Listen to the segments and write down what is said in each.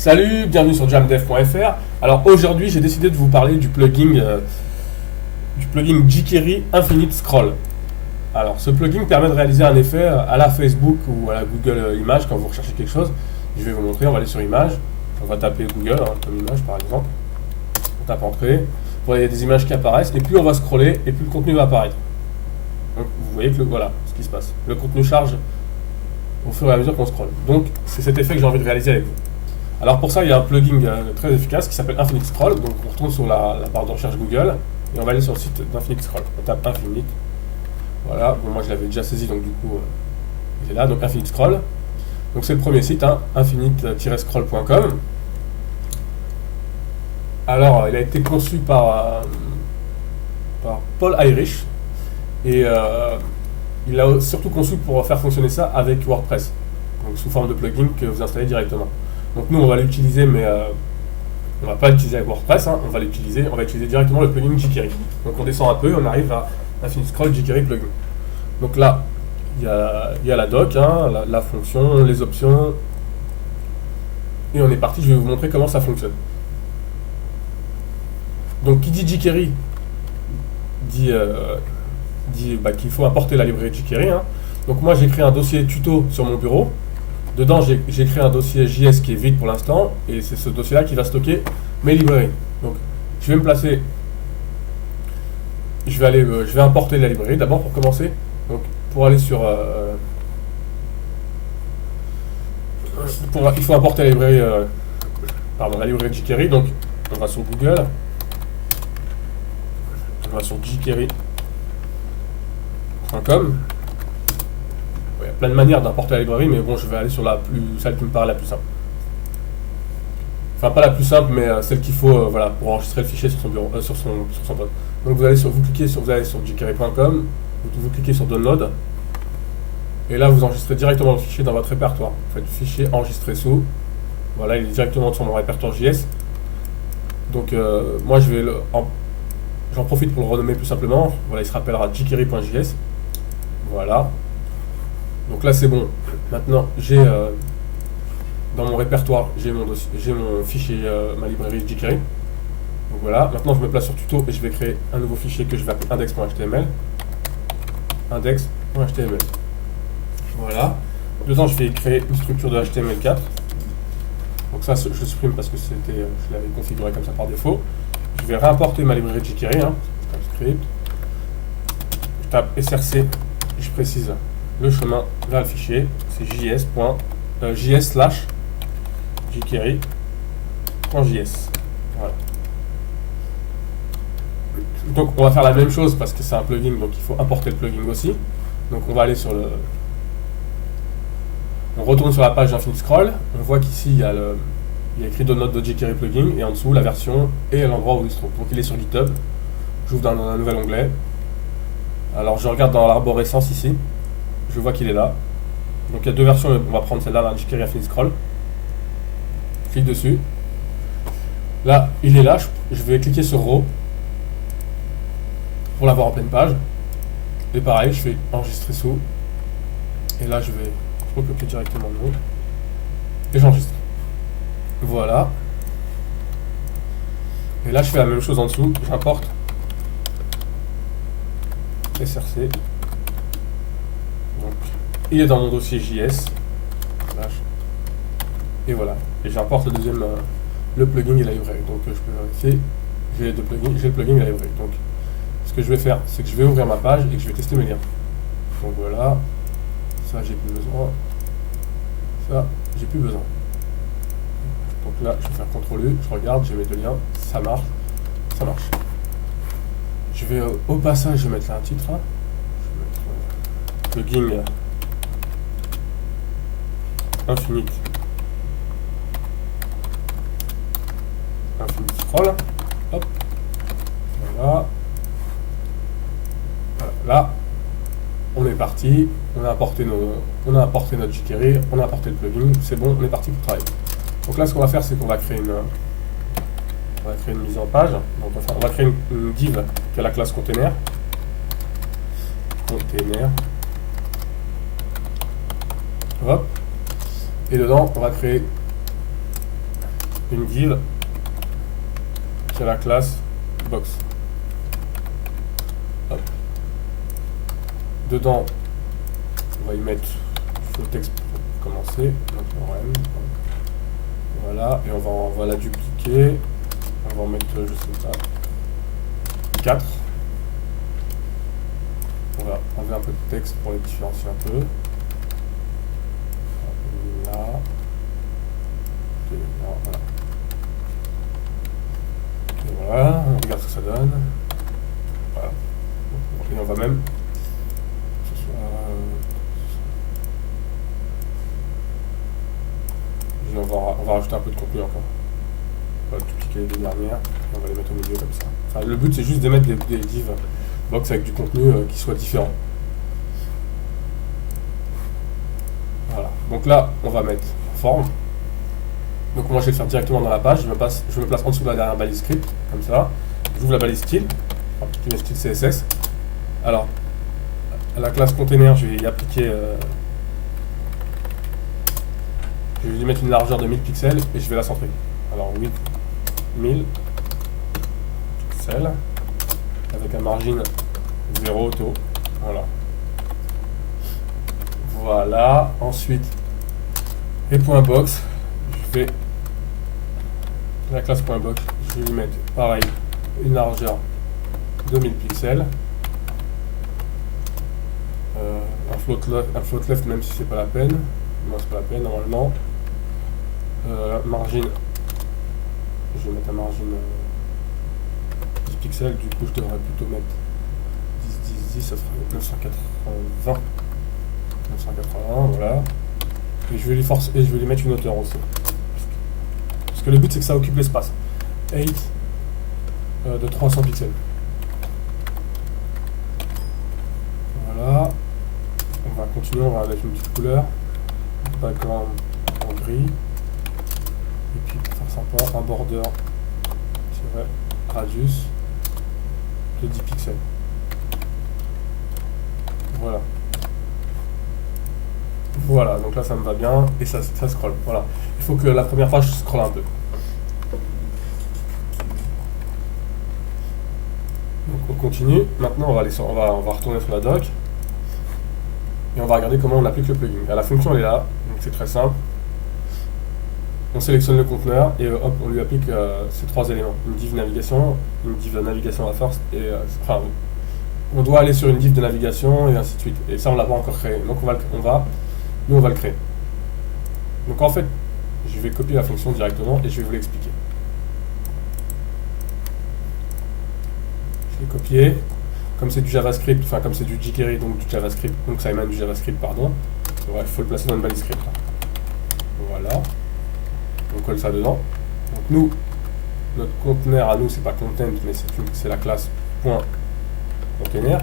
Salut, bienvenue sur jamdev.fr. Alors aujourd'hui, j'ai décidé de vous parler du plugin jQuery Infinite Scroll. Alors ce plugin permet de réaliser un effet à la Facebook ou à la Google Images quand vous recherchez quelque chose. Je vais vous montrer, on va aller sur Images, on va taper Google comme image par exemple. On tape Entrée, vous voyez des images qui apparaissent et plus on va scroller et plus le contenu va apparaître. Donc vous voyez que voilà ce qui se passe. Le contenu charge au fur et à mesure qu'on scrolle. Donc c'est cet effet que j'ai envie de réaliser avec vous. Alors pour ça, il y a un plugin très efficace qui s'appelle Infinite Scroll. Donc on retourne sur la barre de recherche Google et on va aller sur le site d'Infinite Scroll. On tape Infinite. Voilà, bon, moi je l'avais déjà saisi donc du coup il est là, donc Infinite Scroll. Donc c'est le premier site, infinite-scroll.com. Alors il a été conçu par Paul Irish et il l'a surtout conçu pour faire fonctionner ça avec WordPress, donc sous forme de plugin que vous installez directement. Donc nous on va l'utiliser, mais on va pas l'utiliser avec WordPress, on va utiliser directement le plugin jQuery. Donc on descend un peu, on arrive à Infinite Scroll jQuery plugin. Donc là, il y a la doc, la fonction, les options, et on est parti. Je vais vous montrer comment ça fonctionne. Donc qui dit jQuery dit qu'il faut importer la librairie jQuery. Donc moi j'ai créé un dossier tuto sur mon bureau. Dedans, j'ai créé un dossier JS qui est vide pour l'instant, et c'est ce dossier-là qui va stocker mes librairies. Donc, je vais me placer. Je vais importer la librairie d'abord pour commencer. Donc, pour aller sur. Il faut importer la librairie. La librairie jQuery. Donc, on va sur Google. On va sur jQuery.com. Il y a plein de manières d'importer la librairie, mais bon, je vais aller sur celle qui me paraît la plus simple. Enfin, pas la plus simple, mais celle qu'il faut pour enregistrer le fichier sur son bureau, sur son poste. Donc vous allez sur jQuery.com, vous cliquez sur Download, et là vous enregistrez directement le fichier dans votre répertoire. Vous faites fichier enregistrer sous. Voilà, il est directement sur mon répertoire JS. Donc moi j'en profite pour le renommer plus simplement. Voilà, il se rappellera jQuery.js. Voilà. Donc là c'est bon. Maintenant dans mon répertoire j'ai mon fichier, ma librairie jQuery. Donc voilà. Maintenant je me place sur tuto et je vais créer un nouveau fichier que je vais appeler index.html. Index.html. Voilà. Dedans je vais créer une structure de HTML4. Donc ça je supprime parce que je l'avais configuré comme ça par défaut. Je vais réimporter ma librairie jQuery. Script. Je tape src et je précise le chemin vers le fichier, c'est js.jQuery.js. Voilà. Donc on va faire la même chose parce que c'est un plugin, donc il faut importer le plugin aussi. Donc on va aller on retourne sur la page d'Infinite Scroll. On voit qu'ici il y a écrit Download de jQuery plugin et en dessous la version et l'endroit où il se trouve. Donc il est sur GitHub. J'ouvre dans un nouvel onglet. Alors je regarde dans l'arborescence ici. Je vois qu'il est là. Donc il y a deux versions, on va prendre celle-là, la jQuery Infinite Scroll. Je clique dessus. Là, il est là, je vais cliquer sur Raw pour l'avoir en pleine page. Et pareil, je fais enregistrer sous. Et là, je recopier directement le nom. Et j'enregistre. Voilà. Et là, je fais la même chose en dessous. J'importe src. Donc, il est dans mon dossier JS. Et voilà. Et j'importe le plugin et la librairie. Donc je peux vérifier. J'ai le plugin et la librairie. Donc ce que je vais faire, c'est que je vais ouvrir ma page et que je vais tester mes liens. Donc voilà. Ça j'ai plus besoin. Ça j'ai plus besoin. Donc là je vais faire CTRL U, je regarde, j'ai mes deux liens. Ça marche. Ça marche. Je vais au passage, je vais mettre là un titre. Je vais mettre plugin Infinite Scroll. Hop. Voilà. Là, on est parti. On a importé notre jQuery, on a importé le plugin. C'est bon, on est parti pour travailler. Donc là, ce qu'on va faire, c'est qu'on va créer une mise en page. Donc, on va créer une div qui a la classe container. Hop. Et dedans, on va créer une div qui a la classe box. Hop. Dedans, on va y mettre le texte pour commencer. Donc, voilà, et on va la dupliquer. On va en mettre, je sais pas, 4. On va enlever un peu de texte pour les différencier un peu. Là. Et là, voilà. Et voilà, on regarde ce que ça donne. Voilà. Et on va même... on va rajouter un peu de contenu encore. On va dupliquer les dernières et on va les mettre au milieu comme ça. Enfin, le but c'est juste de mettre des divs box avec du contenu qui soit différent. Voilà. Donc là, on va mettre forme. Donc moi je vais le faire directement dans la page. Je me place en dessous de la dernière balise script, comme ça. J'ouvre la balise style, le style CSS. Alors, à la classe container, je vais y appliquer... je vais lui mettre une largeur de 1000 pixels et je vais la centrer. Alors oui, 1000 pixels avec un margin 0 auto. Voilà. Voilà. Ensuite, et point box, je vais la classe point box, je vais lui mettre pareil une largeur de 1000 pixels. Un float left même si c'est pas la peine. Moi c'est pas la peine normalement. Margin, je vais mettre un margin 10 pixels, du coup je devrais plutôt mettre 10, ça sera 980, voilà. Et je vais lui mettre une hauteur aussi. Parce que le but c'est que ça occupe l'espace. 8 de 300 pixels. Voilà. On va continuer, on va mettre une petite couleur. Background en gris. Et puis pour faire sympa, un border radius de 10 pixels. Voilà. Voilà, donc là ça me va bien et ça scrolle. Voilà. Il faut que la première page scrolle un peu. Donc on continue. Maintenant on va retourner sur la doc. Et on va regarder comment on applique le plugin. Alors, la fonction elle est là, donc c'est très simple. On sélectionne le conteneur et hop, on lui applique ces trois éléments. Une div navigation, une div de navigation à first et enfin, on doit aller sur une div de navigation et ainsi de suite. Et ça on l'a pas encore créé. Donc on va le créer. Donc en fait, je vais copier la fonction directement et je vais vous l'expliquer. Je vais copier. Comme c'est du JavaScript, enfin comme c'est du jQuery, donc du JavaScript, donc ça émane du JavaScript, pardon. Il faut le placer dans une balise script. Voilà. On colle ça dedans. Donc nous, notre conteneur à nous, c'est pas content, mais c'est la classe .container.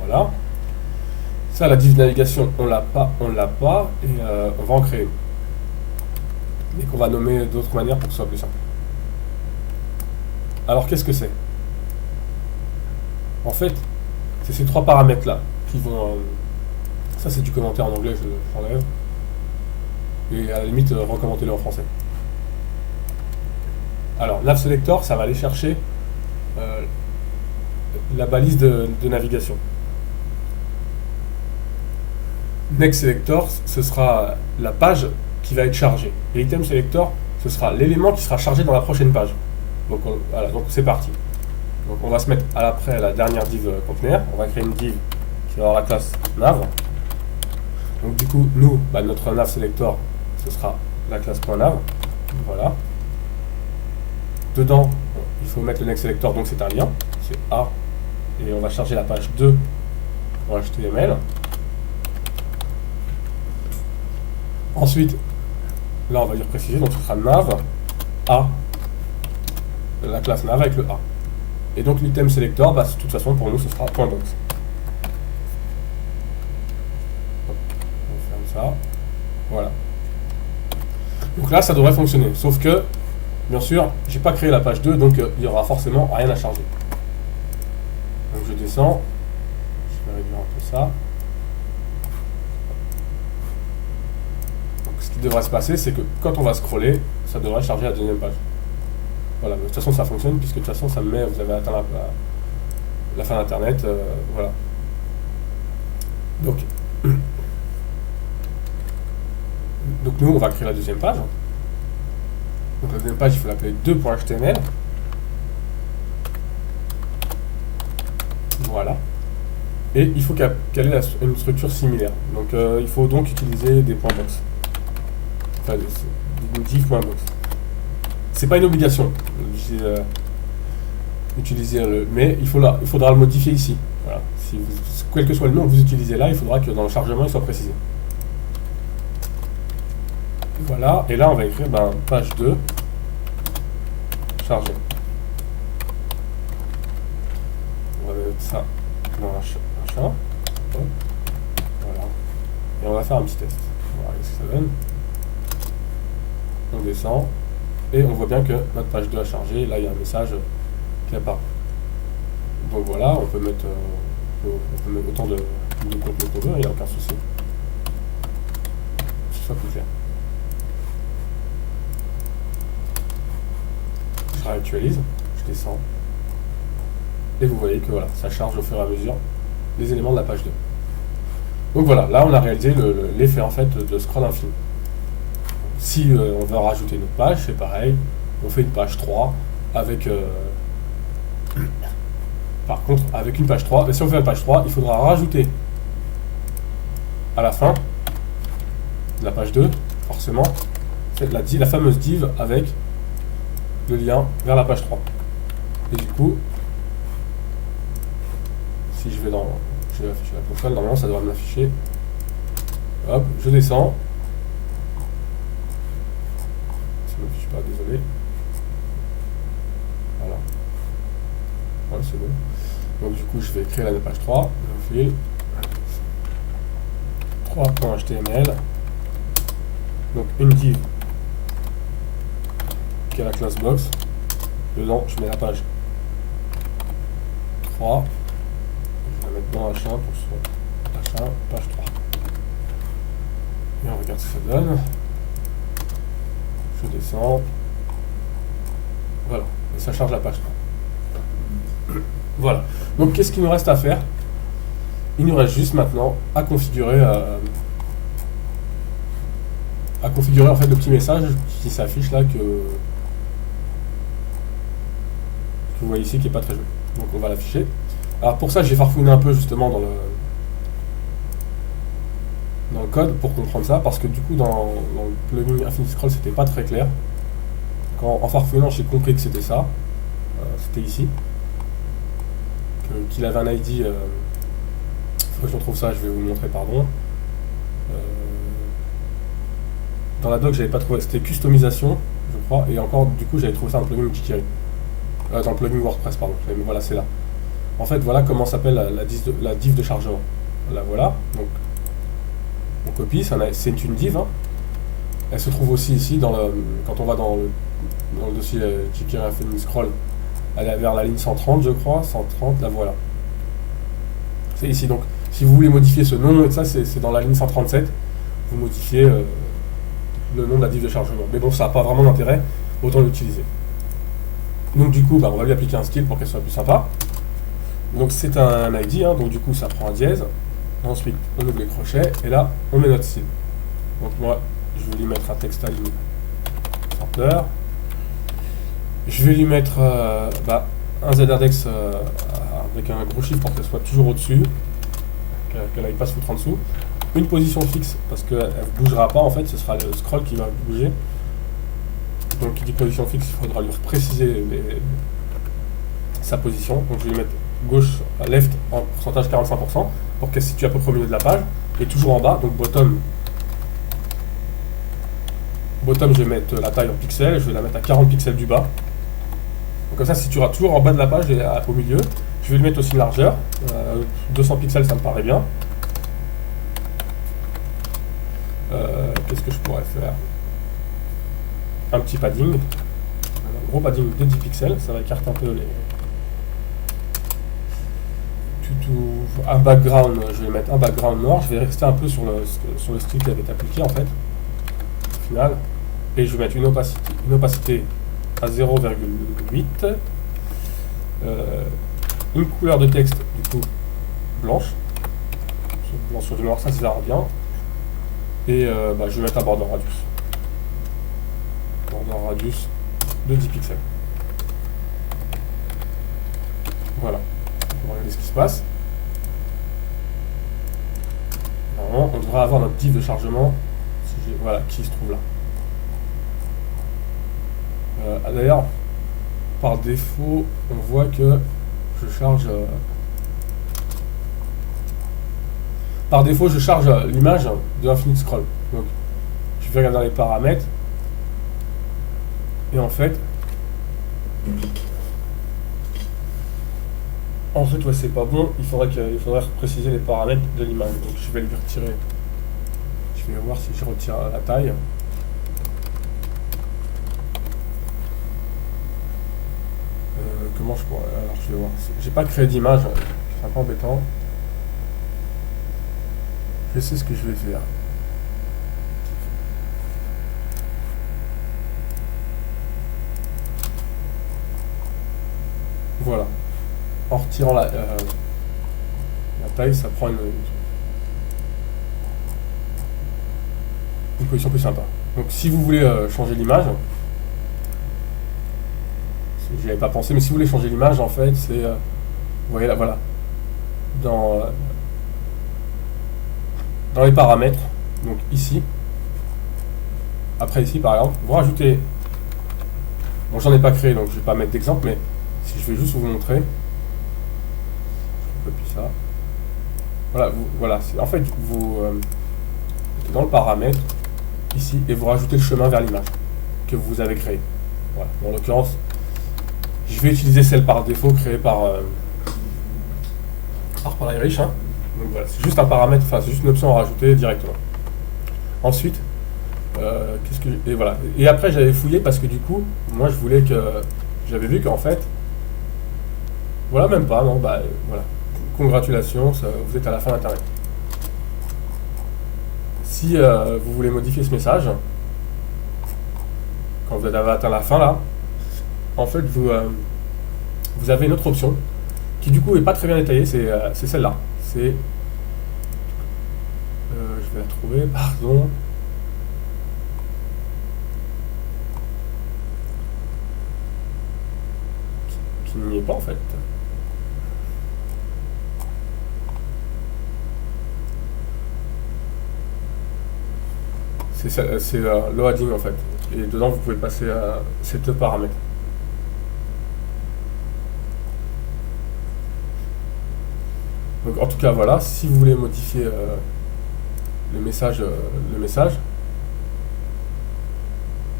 Voilà. Ça, la div navigation, on l'a pas, et on va en créer. Et qu'on va nommer d'autres manières pour que ce soit plus simple. Alors qu'est-ce que c'est? En fait, c'est ces trois paramètres-là qui vont... ça, c'est du commentaire en anglais, je l'enlève. Et à la limite, recommandez-le en français. Alors, navSelector, ça va aller chercher la balise de navigation. NextSelector, ce sera la page qui va être chargée. Et ItemSelector, ce sera l'élément qui sera chargé dans la prochaine page. Donc, voilà, donc c'est parti. Donc on va se mettre après la dernière div container. On va créer une div qui va avoir la classe nav. Donc du coup, nous, notre nav selector, ce sera la classe .nav. Voilà. Dedans, il faut mettre le next selector, donc c'est un lien. C'est A. Et on va charger la page 2 en HTML. Ensuite, là on va dire préciser, donc ce sera nav A. La classe nav avec le A. Et donc l'item selector, de toute façon pour nous ce sera .box. On ferme ça. Voilà. Donc là ça devrait fonctionner. Sauf que, bien sûr, j'ai pas créé la page 2, donc il y aura forcément rien à charger. Donc je descends. Je vais réduire un peu ça. Donc ce qui devrait se passer, c'est que quand on va scroller, ça devrait charger la deuxième page. Voilà, de toute façon ça fonctionne, puisque de toute façon ça me met, vous avez atteint la fin d'internet, voilà. Donc nous on va créer la deuxième page. Donc la deuxième page, il faut l'appeler 2.html. Voilà. Et il faut qu'elle ait une structure similaire. Donc il faut donc utiliser des points box. Enfin, une div.box. C'est pas une obligation d'utiliser mais il faudra le modifier ici. Voilà. Quel que soit le nom que vous utilisez là, il faudra que dans le chargement il soit précisé. Voilà, et là on va écrire page 2 chargé. On va mettre ça dans un chat. Voilà. Et on va faire un petit test. On va voir ce que ça donne. On descend. Et on voit bien que notre page 2 a chargé. Là il y a un message qui apparaît. Donc voilà, on peut mettre autant de contenu qu'on veut, il n'y a aucun souci. C'est ça qu'il faut faire. Je réactualise, je descends. Et vous voyez que voilà, ça charge au fur et à mesure les éléments de la page 2. Donc voilà, là on a réalisé l'effet en fait de scroll infini. Si on veut rajouter une autre page, c'est pareil, on fait une page 3 avec par contre avec une page 3, mais si on fait une page 3, il faudra rajouter à la fin de la page 2, forcément, la fameuse div avec le lien vers la page 3. Et du coup, si je vais afficher la console, normalement ça devrait m'afficher. Hop, je descends. Ça ne m'affiche pas, désolé. Voilà. Voilà, c'est bon. Donc du coup, je vais créer la page 3. Je file 3.html. Donc une div qui est la classe box. Dedans, je mets la page 3. Je vais la mettre dans H1 pour que ce soit H1, page 3. Et on regarde ce que ça donne. Je descends. Voilà. Et ça charge la page 3. Voilà. Donc qu'est-ce qu'il nous reste à faire? Il nous reste juste maintenant à configurer en fait le petit message qui s'affiche là que vous voyez ici qui n'est pas très joli. Donc on va l'afficher. Alors pour ça j'ai farfouiné un peu justement dans le code pour comprendre ça, parce que du coup dans le plugin Infinite Scroll c'était pas très clair. En farfouinant j'ai compris que c'était ça. C'était ici. Qu'il avait un ID. Il faut que je retrouve ça, je vais vous montrer, pardon. Dans la doc j'avais pas trouvé, c'était customisation je crois, et encore du coup j'avais trouvé ça dans le plugin jQuery. Dans le plugin WordPress, pardon. Mais voilà, c'est là. En fait, voilà comment s'appelle la div de chargement. Là, voilà. Donc, on copie. C'est une div. Hein. Elle se trouve aussi ici, quand on va dans le dossier jQuery Infinite Scroll. Elle est vers la ligne 130, je crois. 130, la voilà. C'est ici. Donc, si vous voulez modifier ce nom et ça, c'est dans la ligne 137. Vous modifiez le nom de la div de chargement. Mais bon, ça n'a pas vraiment d'intérêt. Autant l'utiliser. Donc du coup, on va lui appliquer un style pour qu'elle soit plus sympa. Donc c'est un ID, hein, donc du coup ça prend un dièse. Ensuite, on ouvre les crochets et là, on met notre style. Donc moi, je vais lui mettre un texte align sampler. Je vais lui mettre un ZIndex avec un gros chiffre pour qu'elle soit toujours au-dessus, qu'elle n'aille pas se foutre en dessous. Une position fixe parce qu'elle ne bougera pas en fait, ce sera le scroll qui va bouger. Donc qui dit position fixe, il faudra lui préciser sa position. Donc je vais lui mettre gauche, left en pourcentage 45% pour qu'elle se situe à peu près au milieu de la page. Et toujours en bas, donc bottom, je vais mettre la taille en pixels, je vais la mettre à 40 pixels du bas. Donc comme ça, se situera toujours en bas de la page et au milieu. Je vais lui mettre aussi une largeur, 200 pixels ça me paraît bien. Qu'est-ce que je pourrais faire? Un petit padding, un gros padding de 10 pixels, ça va écarter un peu les... Un background, je vais mettre un background noir, je vais rester un peu sur le style qui avait été appliqué en fait. final. Et je vais mettre une opacité à 0,8. Une couleur de texte, du coup, blanche. Blanc sur du noir, ça verra bien. Et je vais mettre un border radius. Border radius de 10 pixels. Voilà. On va regarder ce qui se passe. Normalement, on devrait avoir notre div de chargement voilà, qui se trouve là. D'ailleurs, par défaut, on voit que je charge... par défaut, je charge l'image de Infinite Scroll. Donc, je vais regarder les paramètres. Et en fait... ouais, c'est pas bon. Il faudrait préciser les paramètres de l'image. Donc, je vais lui retirer. Je vais voir si je retire la taille. Comment je pourrais... Alors, je vais voir. J'ai pas créé d'image. C'est un peu embêtant. Je sais ce que je vais faire. Voilà. En retirant la taille, ça prend une position plus sympa. Donc si vous voulez changer l'image, j'y avais pas pensé, mais si vous voulez changer l'image, en fait, c'est... vous voyez là, voilà. Dans les paramètres, donc ici, après ici par exemple, vous rajoutez... Bon, j'en ai pas créé, donc je vais pas mettre d'exemple, mais si je vais juste vous montrer... Je copie ça. Voilà, voilà. En fait, vous dans le paramètre, ici, et vous rajoutez le chemin vers l'image que vous avez créé. Voilà. En l'occurrence, je vais utiliser celle par défaut créée par Irish. Hein. Donc voilà, c'est juste un paramètre, enfin c'est juste une option à rajouter directement. Ensuite, et voilà. Et après j'avais fouillé parce que du coup, moi je voulais que j'avais vu qu'en fait, voilà même pas, non, bah voilà. Congratulations, vous êtes à la fin d'Internet. Si vous voulez modifier ce message, quand vous avez atteint la fin là, en fait vous avez une autre option qui du coup est pas très bien détaillée, c'est celle-là. C'est je vais la trouver, pardon. Qui n'y est pas en fait. C'est loading en fait. Et dedans vous pouvez passer à ces deux paramètres. Donc en tout cas voilà, si vous voulez modifier le message,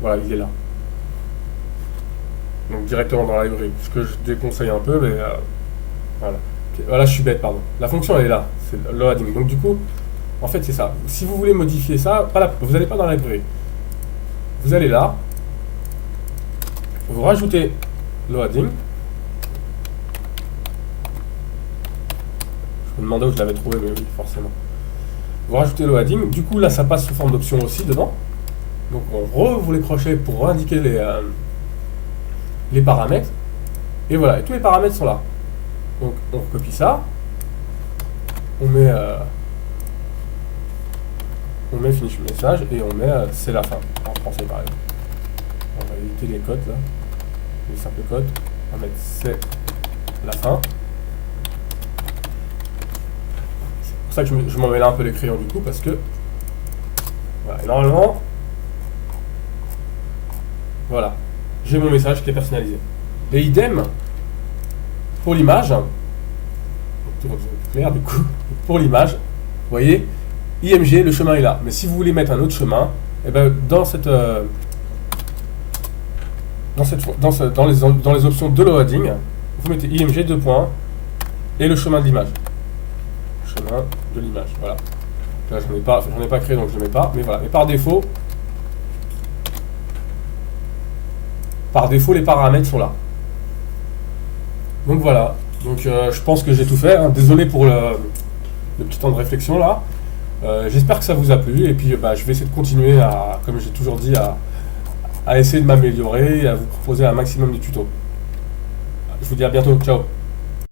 voilà, il est là. Donc directement dans la librairie. Ce que je déconseille un peu, mais voilà. Okay, voilà, je suis bête, pardon. La fonction elle est là, c'est le loading. Donc du coup, en fait c'est ça. Si vous voulez modifier ça, vous n'allez pas dans la librairie. Vous allez là, vous rajoutez loading. Je me demandais où je l'avais trouvé, mais oui, forcément. Vous rajoutez le loading, du coup là ça passe sous forme d'option aussi dedans. Donc on rouvre les crochets pour indiquer les paramètres. Et voilà, et tous les paramètres sont là. Donc on copie ça. On met finish message et on met c'est la fin. En français par exemple. On va éviter les codes là. Les simples codes. On va mettre c'est la fin. C'est pour ça que je m'en mêle un peu les crayons du coup parce que voilà, et normalement voilà, j'ai mon message qui est personnalisé. Et idem pour l'image, clair du coup, pour l'image, vous voyez, IMG, le chemin est là. Mais si vous voulez mettre un autre chemin, et ben dans les options de loading, vous mettez IMG 2 points et le chemin de l'image. Chemin de l'image, voilà. Là j'en ai pas créé donc je ne le mets pas, mais voilà. Et par défaut les paramètres sont là. Donc voilà. Donc je pense que j'ai tout fait. Hein. Désolé pour le petit temps de réflexion là. J'espère que ça vous a plu et puis je vais essayer de continuer à, comme j'ai toujours dit, à essayer de m'améliorer et à vous proposer un maximum de tutos. Je vous dis à bientôt, ciao.